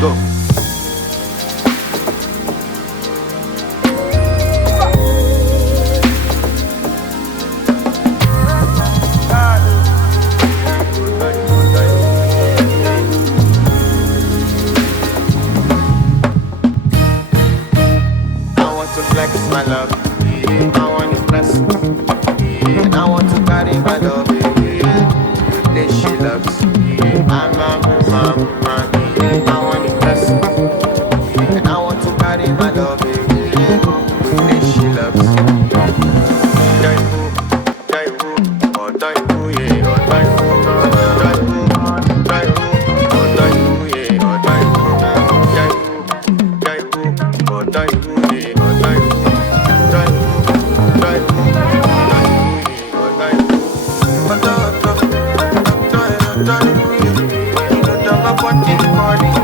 Go. I want to flex my love. I want to press. And I want to carry my love. This she loves. I'm a woman. I want to press. And I want to carry my love. This she loves. Daifu, daifu, oh daifu, yeah, oh daifu, daifu, daifu, oh daifu, yeah, oh daifu, daifu, daifu, oh daifu, yeah, oh daifu, daifu, daifu, oh daifu, oh daifu, oh daifu, oh daifu, yeah, you know that my body.